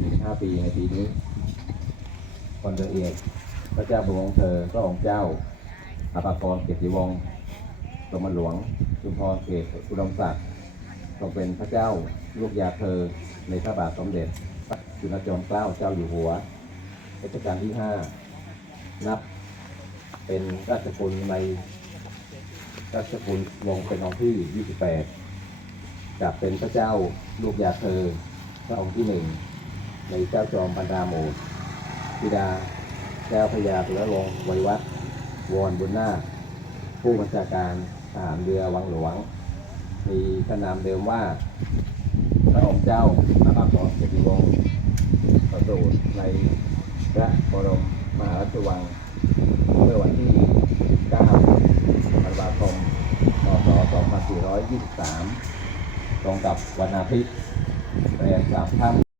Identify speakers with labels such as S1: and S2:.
S1: 45ปีในปีนี้พลเรือเอกพระเจ้าบวงศ์เธอพระองค์เจ้าอาภากรเกียรติวงศ์กรมหลวงจุมพรเขตอุดมศักดิ์ทรงเป็นพระเจ้าลูกยาเธอในพระบาทสมเด็จพระจุลจอมเกล้าเจ้าอยู่หัวรัชกาลที่ 5 นับเป็นราชกุลในราชกุลวงศ์เป็นองค์ที่ 28จากเป็นพระเจ้าลูกยาเธอพระองค์ที่หนึ่ง ในเจ้าจอมบรรดาโหมดธิดาเจ้าพระยาสุรลงไววัฒน์วรบุญนาผู้บัญชาการทหารเรือวังหลวง มีพระนามเดิมว่าพระองค์เจ้าอาภากรเกียรติวงศ์ประสูติในพระบรมมหาราชวังเมื่อวันที่ 9 ธันวาคม พศ 2423 ตรงกับวันอาทิตย์แรมสามค่ำ